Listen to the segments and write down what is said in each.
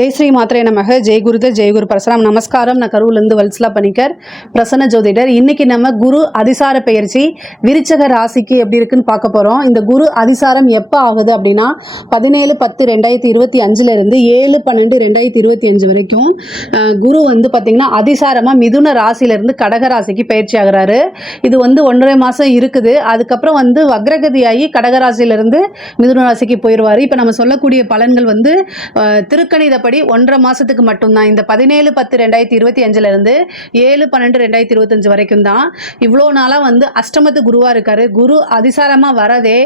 ஜெய் ஸ்ரீ மாத்திரை நமக. ஜெய் குருதர், ஜெய் குரு பரசுராம். நமஸ்காரம். நான் கரூர்லேருந்து வல்சலா பணிக்கர், பிரசன்ன ஜோதிடர். இன்னைக்கு நம்ம குரு அதிசார பெயர்ச்சி விருச்சக ராசிக்கு எப்படி இருக்குன்னு பார்க்க போகிறோம். இந்த குரு அதிசாரம் எப்போ ஆகுது அப்படின்னா 17-10-2025 இருந்து 7-12-2025 வரைக்கும் குரு வந்து பார்த்திங்கன்னா அதிசாரமாக மிதுன ராசியிலேருந்து கடக ராசிக்கு பயிற்சி ஆகிறாரு. இது வந்து 1.5 மாதம் இருக்குது. அதுக்கப்புறம் வந்து வக்ரகதியாகி கடகராசியிலேருந்து மிதுன ராசிக்கு போயிடுவார். இப்போ நம்ம சொல்லக்கூடிய பலன்கள் வந்து திருக்கணிதப்படி 1.5 மாதத்துக்கு மட்டும்தான். இந்த 17-10-2025 7-12-2025 வரைக்கும் தான். இவ்வளோ நாளாக வந்து அஷ்டமத்து குருவாக இருக்காரு. குரு அதிசாரமாக வரதே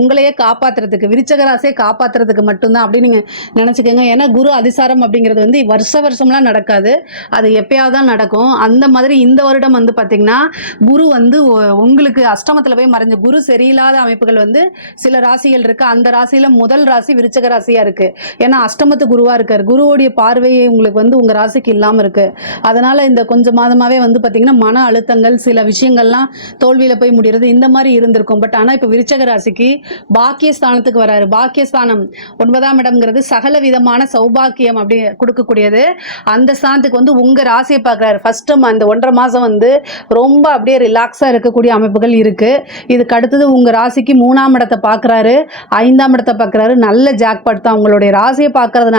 உங்களையே காப்பாற்றுறதுக்கு, விருச்சக ராசியை காப்பாற்றுறதுக்கு மட்டும்தான் அப்படின்னு நீங்கள் நினச்சிக்கோங்க. ஏன்னா குரு அதிசாரம் அப்படிங்கிறது வந்து வருஷம்லாம் நடக்காது, அது எப்பயாவது தான் நடக்கும். அந்த மாதிரி இந்த வருடம் வந்து பார்த்திங்கன்னா குரு வந்து உங்களுக்கு அஷ்டமத்தில் போய் மறைஞ்ச குரு சரியில்லாத அமைப்புகள் வந்து சில ராசிகள் இருக்குது. அந்த ராசியில் முதல் ராசி விருச்சக ராசியாக இருக்குது. ஏன்னா அஷ்டமத்து குருவாக இருக்கார். குருவோடைய பார்வையை உங்களுக்கு வந்து உங்கள் ராசிக்கு இல்லாமல் இருக்குது. அதனால் இந்த கொஞ்சம் மாதமாகவே வந்து பார்த்திங்கன்னா மன அழுத்தங்கள், சில விஷயங்கள்லாம் தோல்வியில் போய் முடிகிறது, இந்த மாதிரி இருந்திருக்கும். பட் ஆனால் இப்போ விருச்சக ராசிக்கு பாக்கியஸ்தானத்துக்கு வராரு. பாக்கியஸ்தானம் 9ஆம் இடம்ங்கிறது சகல விதமான சௌபாக்கியம் அப்படி கொடுக்கக்கூடியது. அந்த ஸ்தானத்துக்கு வந்து உங்கள் ராசியை பார்க்குறாரு. ஃபஸ்ட்டு அந்த 1.5 மாதம் வந்து ரொம்ப அப்படியே ரிலாக்ஸாக இருக்கக்கூடிய அமைப்புகள் இருக்குது. இதுக்கு அடுத்தது உங்கள் ராசிக்கு 3ஆம் இடத்தை பார்க்குறாரு, 5ஆம் இடத்தை பார்க்குறாரு. நல்ல ஜாக்பாட் தான். உங்களுடைய ராசியை பார்க்கறதுனாலே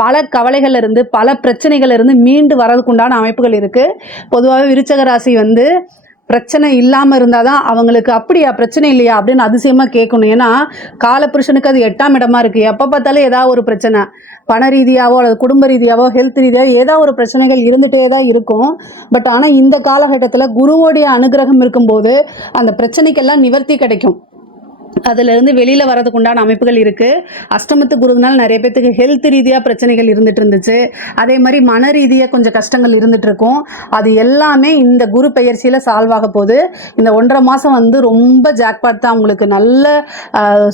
பல கவலைகள் இருந்து, பல பிரச்சனைகள் இருந்து மீண்டு வரதுக்குண்டான அமைப்புகள் இருக்குது. பொதுவாகவே விருச்சக ராசி வந்து பிரச்சனை இல்லாமல் இருந்தால் தான் அவங்களுக்கு அப்படியா பிரச்சனை இல்லையா அப்படின்னு அதிசயமாக கேட்கணும். ஏன்னா காலப்புருஷனுக்கு அது 8ஆம் இடமா இருக்குது. எப்போ பார்த்தாலும் ஏதாவது ஒரு பிரச்சனை, பண ரீதியாவோ அல்லது குடும்ப ரீதியாவோ ஹெல்த் ரீதியாக ஏதாவது ஒரு பிரச்சனைகள் இருந்துகிட்டே தான் இருக்கும். பட் ஆனால் இந்த காலகட்டத்தில் குருவோடைய அனுகிரகம் இருக்கும்போது அந்த பிரச்சனைக்கெல்லாம் நிவர்த்தி கிடைக்கும். அதிலிருந்து வெளியில் வரதுக்கு உண்டான அமைப்புகள் இருக்குது. அஷ்டமத்து குருவினால் நிறைய பேர்த்துக்கு ஹெல்த் ரீதியாக பிரச்சனைகள் இருந்துட்டு இருந்துச்சு. அதே மாதிரி மன ரீதியாக கொஞ்சம் கஷ்டங்கள் இருந்துட்டு இருக்கும். அது எல்லாமே இந்த குரு பெயர்ச்சியில் சால்வ் ஆக போகுது. இந்த 1.5 மாதம் வந்து ரொம்ப ஜாக்பாட் தான். உங்களுக்கு நல்ல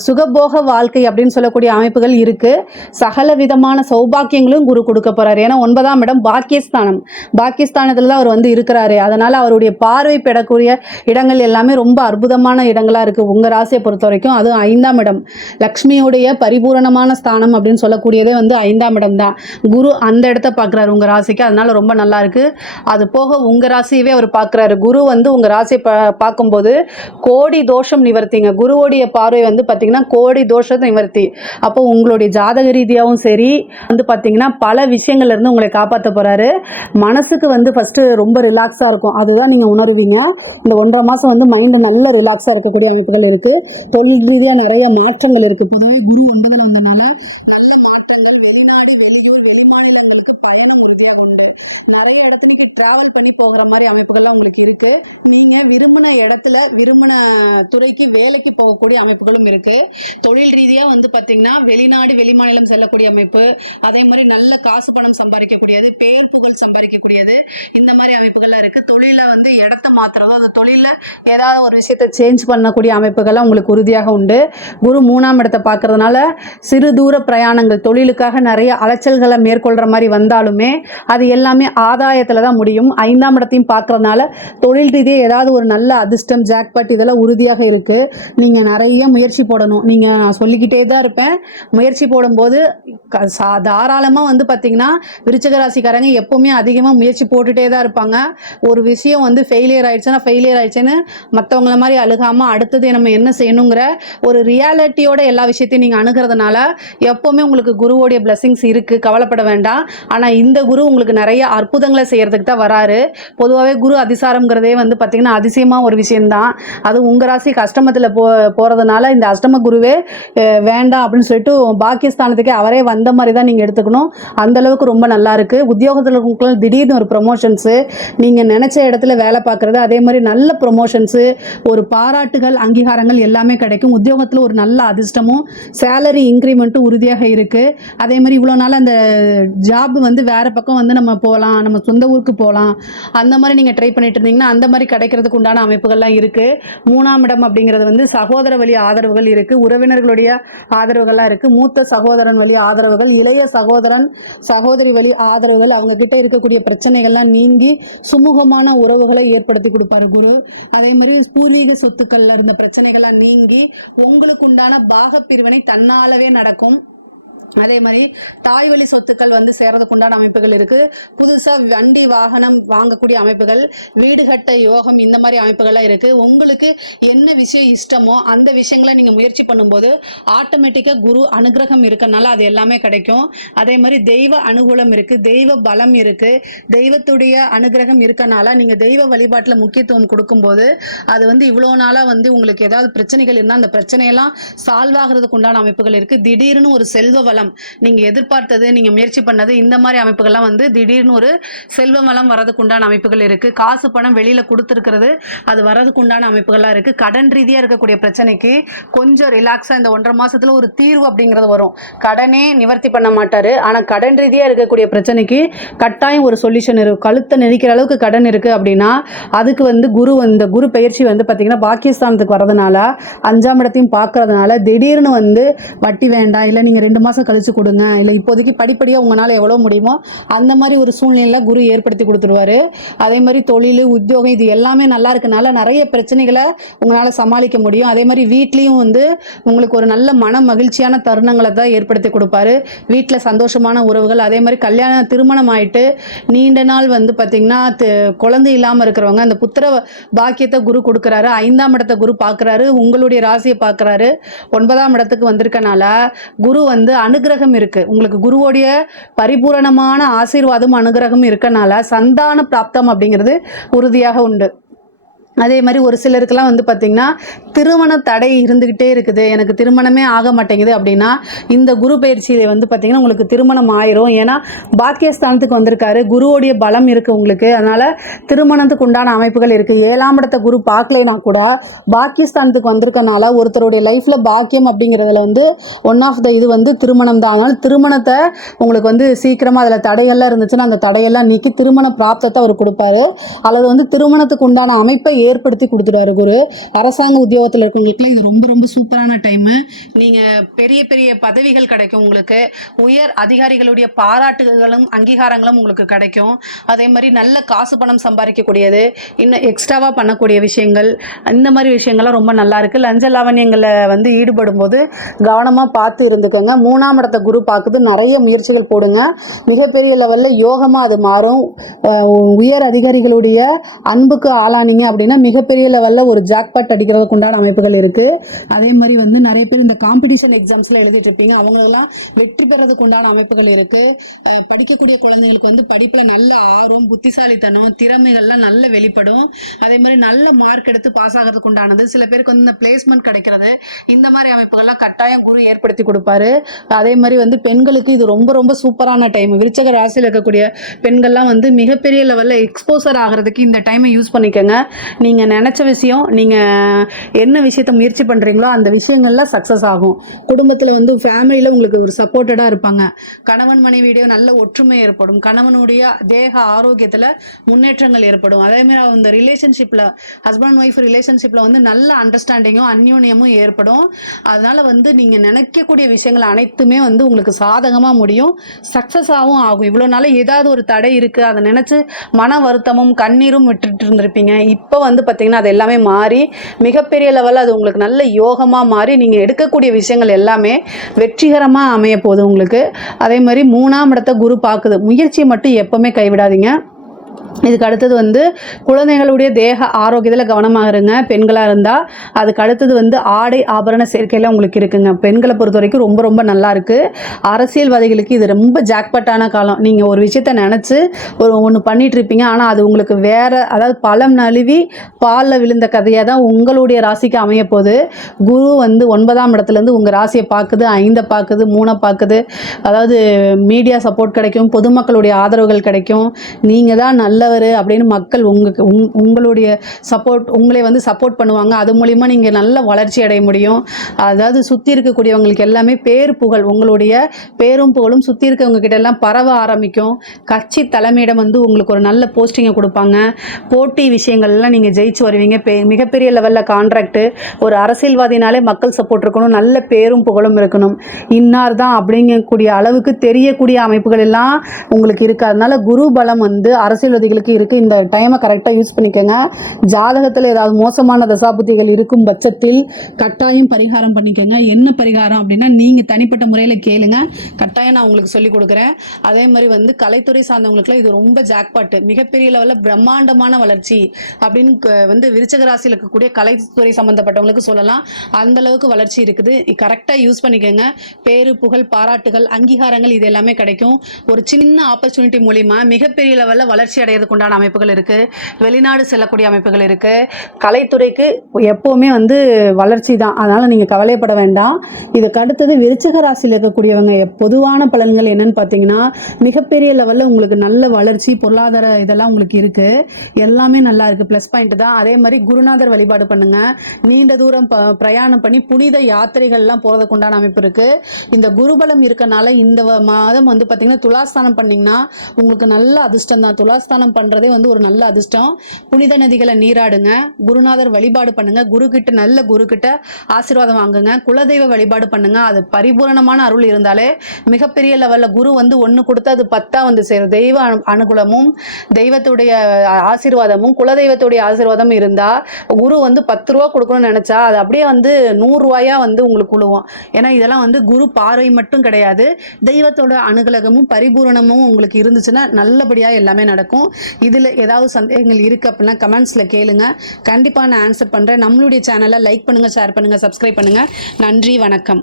சுகபோக வாழ்க்கை அப்படின்னு சொல்லக்கூடிய அமைப்புகள் இருக்குது. சகல விதமான சௌபாக்கியங்களும் குரு கொடுக்க போகிறார். ஏன்னா 9ஆம் இடம் பாக்கியஸ்தானம். பாக்கியஸ்தானத்தில் தான் அவர் வந்து இருக்கிறாரு. அதனால் அவருடைய பார்வை பெறக்கூடிய இடங்கள் எல்லாமே ரொம்ப அற்புதமான இடங்களாக இருக்குது உங்கள் ராசியை பொறுத்த வரைக்கும். அது 5ஆம் இடம், லக்ஷ்மியுடைய பரிபூரணமான ஸ்தானம் அப்படின்னு சொல்லக்கூடியதே வந்து 5ஆம் இடம் தான். குரு அந்த இடத்த பார்க்குறாரு உங்கள் ராசிக்கு. அதனால ரொம்ப நல்லா இருக்கு. அது போக உங்கள் ராசியவே அவர் பார்க்குறாரு. குரு வந்து உங்கள் ராசியை பார்க்கும்போது கோடி தோஷம் நிவர்த்திங்க. குருவோடைய பார்வை வந்து பார்த்தீங்கன்னா கோடி தோஷத்தை நிவர்த்தி. அப்போ உங்களுடைய ஜாதக ரீதியாகவும் சரி வந்து பார்த்தீங்கன்னா பல விஷயங்கள்ல இருந்து உங்களை காப்பாற்ற போறாரு. மனசுக்கு வந்து ஃபர்ஸ்ட் ரொம்ப ரிலாக்ஸாக இருக்கும். அதுதான் நீங்கள் உணர்வீங்க. இந்த 1.5 மாதம் வந்து மைண்டு நல்ல ரிலாக்ஸாக இருக்கக்கூடிய அமைப்புகள் இருக்குது. தொழில் ரீதியாக நிறைய மாற்றங்கள் இருக்குது. பொதுவாக குரு 9ல் வந்தனால நல்ல மாற்றங்கள், வெளிநாடு வெளியூர் வெளிமாநிலங்களுக்கு பயணம் உறுதியாக உண்டு. நிறைய இடத்துக்கு டிராவல் பண்ணி போகிற மாதிரி அமைப்புகள்லாம் உங்களுக்கு இருக்கு. நீங்க விரும்பின இடத்துல விரும்பின துறைக்கு வேலைக்கு போகக்கூடிய அமைப்புகளும் இருக்கு. தொழில் ரீதியா வந்து பாத்தீங்கன்னா வெளிநாடு வெளிமாநிலம் செல்லக்கூடிய அமைப்பு, அதே மாதிரி நல்ல காசு பணம் சம்பாதிக்கக்கூடியது, பேர் புகழ் சம்பாதிக்கக்கூடியது, இந்த மாதிரி அமைப்புகள்லாம் இருக்கு. தொழில வந்து இடத்த மாத்துறதோ, அந்த தொழில ஏதாவது ஒரு விஷயத்தை சேஞ்ச் பண்ணக்கூடிய அமைப்புகள்லாம் உங்களுக்கு உறுதியாக உண்டு. குரு 3ஆம் இடத்தை பார்க்கறதுனால சிறு தூர பிரயாணங்கள், தொழிலுக்காக நிறைய அலைச்சல்களை மேற்கொள்ற மாதிரி வந்தாலுமே அது எல்லாமே ஆதாயத்துல தான் முடியும். 5ஆம் இடத்தையும் பார்க்கறதுனால தொழில் ரீதியாக ஏதாவது ஒரு நல்ல அதிர்ஷ்டம், ஜாக்பாட் இதெல்லாம் உறுதியாக இருக்கு. நீங்க நிறைய முயற்சி போடணும். நீங்க நான் சொல்லிக்கிட்டே தான் இருப்பேன், முயற்சி போடும்போது தாராளமா வந்து பாத்தீங்கன்னா விருச்சக ராசிக்காரங்க எப்பவுமே அதிகமா முயற்சி போட்டுட்டே தான் இருப்பாங்க. ஒரு விஷயம் வந்து ஃபெயிலியர் ஆயிடுச்சுன்னு மற்றவங்கள மாதிரி அழுகாம அடுத்தது நம்ம என்ன செய்யணுங்கிற ஒரு ரியாலிட்டியோட எல்லா விஷயத்தையும் நீங்க அணுகிறதுனால எப்பவுமே உங்களுக்கு குருவோடைய பிளஸிங்ஸ் இருக்கு, கவலைப்பட வேண்டாம். ஆனா இந்த குரு உங்களுக்கு நிறைய அற்புதங்களை செய்யறதுக்கு தான் வராரு. பொதுவாகவே குரு அதிசாரம்ங்கிறதே வந்து பார்த்தீங்கன்னா அதிசயமாக ஒரு விஷயம்தான். அது உங்கள் ராசிக்கு அஷ்டமத்தில் போகிறதுனால இந்த அஷ்டம குருவே வேண்டாம் அப்படின்னு சொல்லிட்டு பாக்கியஸ்தானத்துக்கே அவரே வந்த மாதிரி தான் நீங்கள் எடுத்துக்கணும். அந்தளவுக்கு ரொம்ப நல்லா இருக்குது. உத்தியோகத்தில் இருக்கிற திடீர்னு ஒரு ப்ரொமோஷன்ஸு, நீங்கள் நினச்ச இடத்துல வேலை பார்க்குறது, அதே மாதிரி நல்ல ப்ரொமோஷன்ஸு, ஒரு பாராட்டுகள், அங்கீகாரங்கள் எல்லாமே கிடைக்கும். உத்தியோகத்தில் ஒரு நல்ல அதிர்ஷ்டமும் சேலரி இன்க்ரிமெண்ட்டும் உறுதியாக இருக்குது. அதே மாதிரி இவ்வளோ நாள் அந்த ஜாப் வந்து வேறு பக்கம் வந்து நம்ம போகலாம், நம்ம சொந்த ஊருக்கு போகலாம், அந்த மாதிரி நீங்கள் ட்ரை பண்ணிட்டு இருந்தீங்கன்னா அந்த மாதிரி கிடைக்கிறதுக்கு உண்டான அமைப்புகள்லாம் இருக்குது. 3ஆம் இடம் அப்படிங்கிறது வந்து சகோதர வழி ஆதரவுகள் இருக்குது, உறவினர்களுடைய ஆதரவுகள்லாம் இருக்குது, மூத்த சகோதரன் வழி ஆதரவுகள், இளைய சகோதரன் சகோதரி வழி ஆதரவுகள், அவங்க கிட்ட இருக்கக்கூடிய பிரச்சனைகள்லாம் நீங்கி சுமூகமான உறவுகளை ஏற்படுத்தி கொடுப்பாரு குரு. அதே மாதிரி பூர்வீக சொத்துக்கள்ல இருந்த பிரச்சனைகள்லாம் நீங்கி உங்களுக்கு உண்டான பாக பிரிவினை தன்னாலவே நடக்கும். அதே மாதிரி தாய் வழி சொத்துக்கள் வந்து சேர்றதுக்கு உண்டான அமைப்புகள் இருக்கு. புதுசா வண்டி வாகனம் வாங்கக்கூடிய அமைப்புகள், வீடு கட்ட யோகம், இந்த மாதிரி அமைப்புகள்லாம் இருக்கு. உங்களுக்கு என்ன விஷயம் இஷ்டமோ அந்த விஷயங்களை நீங்க முயற்சி பண்ணும்போது ஆட்டோமேட்டிக்கா குரு அனுகிரகம் இருக்கனால அது எல்லாமே கிடைக்கும். அதே மாதிரி தெய்வ அனுகூலம் இருக்கு, தெய்வ பலம் இருக்கு, தெய்வத்துடைய அனுகிரகம் இருக்கனால நீங்க தெய்வ வழிபாட்டுல முக்கியத்துவம் கொடுக்கும்போது அது வந்து இவ்வளவு நாளா வந்து உங்களுக்கு ஏதாவது பிரச்சனைகள் இருந்தால் அந்த பிரச்சனையெல்லாம் சால்வ் ஆகிறதுக்கு உண்டான அமைப்புகள் இருக்கு. திடீர்னு ஒரு செல்வ வளம் நீங்க எதிர்பார்த்தது, நீங்க முயற்சி பண்ணது, இந்த மாதிரி அமைப்புகள்லாம் வந்து திடீர்னு ஒரு செல்வ வளம் வரதுக்கு உண்டான அமைப்புகள் இருக்கு. காசு பணம் வெளியில கொடுத்துருக்கிறது அது வரதுக்கு உண்டான அமைப்புகள்லாம் இருக்கு. கடன் ரீதியா இருக்கக்கூடிய பிரச்சனைக்கு கொஞ்சம் ரிலாக்ஸா இந்த 1.5 மாசத்துல ஒரு தீர்வு அப்படிங்கிறது வரும். கடனே நிவர்த்தி பண்ண மாட்டாரு, ஆனா கடன் ரீதியா இருக்கக்கூடிய பிரச்சனைக்கு கட்டாயம் ஒரு சொல்யூஷன் இருக்கு. கழுத்தை நெரிக்கிற அளவுக்கு கடன் இருக்கு அப்படின்னா அதுக்கு வந்து இந்த குரு பயிற்சி வந்து பாத்தீங்கன்னா பாகிஸ்தானத்துக்கு வரதுனால 5ஆம் இடத்தையும் பார்க்கறதுனால திடீர்னு வந்து வட்டி வேண்டாம், இல்லை நீங்க 2 மாசம் கழிச்சு கொடுங்க, இல்லை இப்போதைக்கு படிப்படியாக உங்களால் எவ்வளோ முடியுமோ அந்த மாதிரி ஒரு சூழ்நிலையில் குரு ஏற்படுத்தி கொடுத்துருவாரு. அதே மாதிரி தொழில், உத்தியோகம் இது எல்லாமே நல்லா இருக்கனால நிறைய பிரச்சனைகளை உங்களால் சமாளிக்க முடியும். அதே மாதிரி வீட்லேயும் வந்து உங்களுக்கு ஒரு நல்ல மன மகிழ்ச்சியான தருணங்களை தான் ஏற்படுத்தி கொடுப்பாரு. வீட்டில் சந்தோஷமான உறவுகள், அதே மாதிரி திருமணம் ஆயிட்டு நீண்ட நாள் வந்து பார்த்திங்கன்னா குழந்தை இல்லாமல் இருக்கிறவங்க அந்த புத்திர பாக்கியத்தை குரு கொடுக்குறாரு. 5ஆம் இடத்தை குரு பார்க்குறாரு, உங்களுடைய ராசியை பார்க்குறாரு, 9ஆம் இடத்துக்கு வந்திருக்கனால குரு வந்து அனுகிரகம் இருக்கு. உங்களுக்கு குருவோடைய பரிபூரணமான ஆசீர்வாதம் அனுகிரகம் இருக்கனால சந்தான பிராப்தம் அப்படிங்கிறது உறுதியாக உண்டு. அதே மாதிரி ஒரு சிலருக்கெல்லாம் வந்து பார்த்திங்கன்னா திருமண தடை இருந்துக்கிட்டே இருக்குது, எனக்கு திருமணமே ஆக மாட்டேங்குது அப்படின்னா இந்த குரு பயிற்சியில வந்து பார்த்திங்கன்னா உங்களுக்கு திருமணம் ஆயிரும். ஏன்னா பாக்கியஸ்தானத்துக்கு வந்திருக்காரு, குருவோடைய பலம் இருக்குது உங்களுக்கு, அதனால் திருமணத்துக்கு உண்டான அமைப்புகள் இருக்குது. 7ஆம் இடத்தை குரு பார்க்கலைனா கூட பாக்கியஸ்தானத்துக்கு வந்திருக்கனால ஒருத்தருடைய லைஃப்பில் பாக்கியம் அப்படிங்கிறதுல வந்து ஒன் ஆஃப் த இது வந்து திருமணம் தான். அதனால் திருமணத்தை உங்களுக்கு வந்து சீக்கிரமாக அதில் தடையெல்லாம் இருந்துச்சுன்னா அந்த தடையெல்லாம் நீக்கி திருமண பிராப்தத்தை அவர் கொடுப்பாரு. அல்லது வந்து திருமணத்துக்கு உண்டான அமைப்பை ஏற்படுத்தி கொடுத்துருவாரு குரு. அரசாங்க உத்தியோகத்தில் இருக்கவங்களுக்கு இது ரொம்ப ரொம்ப சூப்பரான டைமு. நீங்கள் பெரிய பெரிய பதவிகள் கிடைக்கும், உங்களுக்கு உயர் அதிகாரிகளுடைய பாராட்டுகளும் அங்கீகாரங்களும் உங்களுக்கு கிடைக்கும். அதே மாதிரி நல்ல காசு பணம் சம்பாதிக்கக்கூடியது, இன்னும் எக்ஸ்ட்ராவாக பண்ணக்கூடிய விஷயங்கள், இந்த மாதிரி விஷயங்கள்லாம் ரொம்ப நல்லா இருக்குது. லஞ்ச லாவணியங்களை வந்து ஈடுபடும் போது கவனமாக பார்த்து இருந்துக்கோங்க. 3ஆம் இடத்தை குரு பார்க்குது, நிறைய முயற்சிகள் போடுங்க, மிகப்பெரிய லெவலில் யோகமாக அது மாறும். உயர் அதிகாரிகளுடைய அன்புக்கு ஆளானீங்க அப்படின்னா மிகப்பெரிய லெவலில் ஒரு ஜாக்பாட் அடிக்கிறதுக்கு உண்டான அமைப்புகள் இருக்குது. அதே மாதிரி வந்து நிறைய பேர் இந்த காம்படிஷன் எக்ஸாம்ஸில் எழுதிட்டு இருப்பீங்க, அவங்களெல்லாம் வெற்றி பெறதுக்கு உண்டான அமைப்புகள் இருக்குது. படிக்கக்கூடிய குழந்தைங்களுக்கு வந்து படிப்பில் நல்ல ஆர்வம், புத்திசாலித்தனம், திறமைகள்லாம் நல்ல வெளிப்படும். அதே மாதிரி நல்ல மார்க் எடுத்து பாஸ் ஆகிறதுக்கு உண்டானது. சில பேருக்கு வந்து இந்த பிளேஸ்மெண்ட் கிடைக்கிறது, இந்த மாதிரி அமைப்புகள்லாம் கட்டாயம் குரு ஏற்படுத்தி கொடுப்பாரு. அதே மாதிரி வந்து பெண்களுக்கு இது ரொம்ப ரொம்ப சூப்பரான டைம். விருச்சக ராசியில் இருக்கக்கூடிய பெண்கள்லாம் வந்து மிகப்பெரிய லெவலில் எக்ஸ்போசர் ஆகிறதுக்கு இந்த டைமை யூஸ் பண்ணிக்கோங்க. நீங்கள் நினச்ச விஷயம், நீங்கள் என்ன விஷயத்தை முயற்சி பண்ணுறீங்களோ அந்த விஷயங்கள்லாம் சக்ஸஸ் ஆகும். குடும்பத்தில் வந்து ஃபேமிலியில் உங்களுக்கு ஒரு சப்போர்ட்டடாக இருப்பாங்க. கணவன் மனைவியுடைய நல்ல ஒற்றுமை ஏற்படும், கணவனுடைய தேக ஆரோக்கியத்தில் முன்னேற்றங்கள் ஏற்படும். அதேமாதிரி அந்த ரிலேஷன்ஷிப்பில் ஹஸ்பண்ட் ஒய்ஃப் ரிலேஷன்ஷிப்பில் வந்து நல்ல அண்டர்ஸ்டாண்டிங்கும் அந்யோன்யமும் ஏற்படும். அதனால் வந்து நீங்கள் நினைக்கக்கூடிய விஷயங்கள் அனைத்துமே வந்து உங்களுக்கு சாதகமாக முடியும், சக்ஸஸாகவும் ஆகும். இவ்வளோ நாள் ஏதாவது ஒரு தடை இருக்குது, அதை நினச்சி மன வருத்தமும் கண்ணீரும் விட்டுட்டு இருந்திருப்பீங்க. இப்போ வந்து பார்த்தீங்கன்னா அது எல்லாமே மாறி மிகப்பெரிய லெவலில் அது உங்களுக்கு நல்ல யோகமாக மாறி நீங்கள் எடுக்கக்கூடிய விஷயங்கள் எல்லாமே வெற்றிகரமாக அமைய போகுது உங்களுக்கு. அதே மாதிரி 3ஆம் இடத்தை குரு பார்க்குது, முயற்சியை மட்டும் எப்பவுமே கைவிடாதீங்க. இதுக்கு அடுத்தது வந்து குழந்தைகளுடைய தேக ஆரோக்கியத்தில் கவனமாக இருங்க பெண்களாக இருந்தால். அதுக்கு அடுத்தது வந்து ஆடை ஆபரண சேர்க்கையில் உங்களுக்கு இருக்குங்க. பெண்களை பொறுத்த வரைக்கும் ரொம்ப ரொம்ப நல்லா இருக்குது. அரசியல்வாதிகளுக்கு இது ரொம்ப ஜாக்பாட்டான காலம். நீங்கள் ஒரு விஷயத்தை நினச்சி ஒன்று பண்ணிட்டு இருப்பீங்க, ஆனால் அது உங்களுக்கு வேறு, அதாவது பழம் நழுவி பாலில் விழுந்த கதையாக தான் உங்களுடைய ராசிக்கு அமைய போகுது. குரு வந்து 9ஆம் இடத்துலேருந்து உங்கள் ராசியை பார்க்குது, 5 பார்க்குது, 3 பார்க்குது. அதாவது மீடியா சப்போர்ட் கிடைக்கும், பொதுமக்களுடைய ஆதரவுகள் கிடைக்கும், நீங்கள் தான் நல்லவர் அப்படின்னு மக்கள் உங்களுடைய சப்போர்ட், உங்களை வந்து சப்போர்ட் பண்ணுவாங்க. அது மூலிமா நீங்கள் நல்ல வளர்ச்சி அடைய முடியும். அதாவது சுற்றி இருக்கக்கூடியவங்களுக்கு எல்லாமே பேர் புகழ், உங்களுடைய பேரும் புகழும் சுற்றி இருக்கவங்க கிட்ட எல்லாம் பரவ ஆரம்பிக்கும். கட்சி தலைமையிடம் வந்து உங்களுக்கு ஒரு நல்ல போஸ்டிங்கை கொடுப்பாங்க. போட்டி விஷயங்கள்லாம் நீங்கள் ஜெயிச்சு வருவீங்க. மிகப்பெரிய லெவலில் கான்ட்ராக்டு, ஒரு அரசியல்வாதினாலே மக்கள் சப்போர்ட் இருக்கணும், நல்ல பேரும் புகழும் இருக்கணும். இன்னார் தான் அப்படிங்கக்கூடிய அளவுக்கு தெரியக்கூடிய அமைப்புகள் எல்லாம் உங்களுக்கு இருக்குது. அதனால குரு பலம் வந்து அரசியல் அரசியல்வாதிகளுக்கு இருக்குது. இந்த டைமை கரெக்டாக யூஸ் பண்ணிக்கோங்க. ஜாதகத்தில் ஏதாவது மோசமான தசாபுத்திகள் இருக்கும் பட்சத்தில் கட்டாயம் பரிகாரம் பண்ணிக்கோங்க. என்ன பரிகாரம் அப்படின்னா நீங்கள் தனிப்பட்ட முறையில் கேளுங்க, கட்டாயம் நான் உங்களுக்கு சொல்லிக் கொடுக்குறேன். அதே மாதிரி வந்து கலைத்துறை சார்ந்தவங்களுக்குலாம் இது ரொம்ப ஜாக்பாட்டு, மிகப்பெரிய லெவலில் பிரம்மாண்டமான வளர்ச்சி அப்படின்னு வந்து விருச்சக ராசியில் இருக்கக்கூடிய கலைத்துறை சம்மந்தப்பட்டவங்களுக்கு சொல்லலாம். அந்த அளவுக்கு வளர்ச்சி இருக்குது. கரெக்டாக யூஸ் பண்ணிக்கோங்க. பேரு, புகழ், பாராட்டுகள், அங்கீகாரங்கள் இது எல்லாமே கிடைக்கும். ஒரு சின்ன ஆப்பர்ச்சுனிட்டி மூலிமா மிகப்பெரிய லெவலில் வளர்ச்சி அடையிறதுக்கு உண்டான அமைப்புகள் இருக்குது. வெளிநாடு செல்லக்கூடிய அமைப்புகள் இருக்குது. கலைத்துறைக்கு எப்போவுமே வந்து வளர்ச்சி தான், அதனால் நீங்கள் கவலைப்பட வேண்டாம். இதுக்கு அடுத்தது விருச்சக ராசியில் இருக்கக்கூடியவங்க பொதுவான பலன்கள் என்னன்னு பார்த்தீங்கன்னா, மிகப்பெரிய லெவலில் உங்களுக்கு நல்ல வளர்ச்சி, பொருளாதார இதெல்லாம் உங்களுக்கு இருக்குது. எல்லாமே நல்லா இருக்குது, ப்ளஸ் பாயிண்ட் தான். அதே மாதிரி குருநாதர் வழிபாடு பண்ணுங்கள். நீண்ட தூரம் பிரயாணம் பண்ணி புனித யாத்திரைகள்லாம் போகிறதுக்கு உண்டான அமைப்பு இருக்குது. இந்த குருபலம் இருக்கனால இந்த மாதம் வந்து பார்த்தீங்கன்னா துலாஸ்தானம் பண்ணிங்கன்னா உங்களுக்கு நல்ல அதிர்ஷ்டம் தான். துலாஸ்தானம் பண்ணுறதே வந்து ஒரு நல்ல அதிர்ஷ்டம். புனித நதிகளை நீராடுங்க, குருநாதர் வழிபாடு பண்ணுங்க, குருக்கிட்ட நல்ல குருக்கிட்ட ஆசீர்வாதம் வாங்குங்க, குலதெய்வ வழிபாடு பண்ணுங்க. அது பரிபூரணமான அருள் இருந்தாலே மிகப்பெரிய லெவலில் குரு வந்து ஒன்று கொடுத்து அது 10 வந்து சேரும். தெய்வ அனுகூலமும் தெய்வத்துடைய ஆசீர்வாதமும் குலதெய்வத்துடைய ஆசீர்வாதம் இருந்தால் குரு வந்து 10 ரூபா கொடுக்கணும்னு நினச்சா அது அப்படியே வந்து 100 ரூபாயா வந்து உங்களுக்கு உழுவும். ஏன்னா இதெல்லாம் வந்து குரு பார்வை மட்டும் கிடையாது, தெய்வத்தோட அனுகூலமும் பரிபூரணமும் உங்களுக்கு இருந்துச்சுன்னா நல்லபடியாக எல்லாமே நடக்கும். இதில் ஏதாவது சந்தேகங்கள் இருக்குது அப்படின்னா கமெண்ட்ஸில் கேளுங்க, கண்டிப்பாக நான் ஆன்சர் பண்ணுறேன். நம்மளுடைய சேனலை லைக் பண்ணுங்கள், ஷேர் பண்ணுங்கள், சப்ஸ்கிரைப் பண்ணுங்கள். நன்றி, வணக்கம்.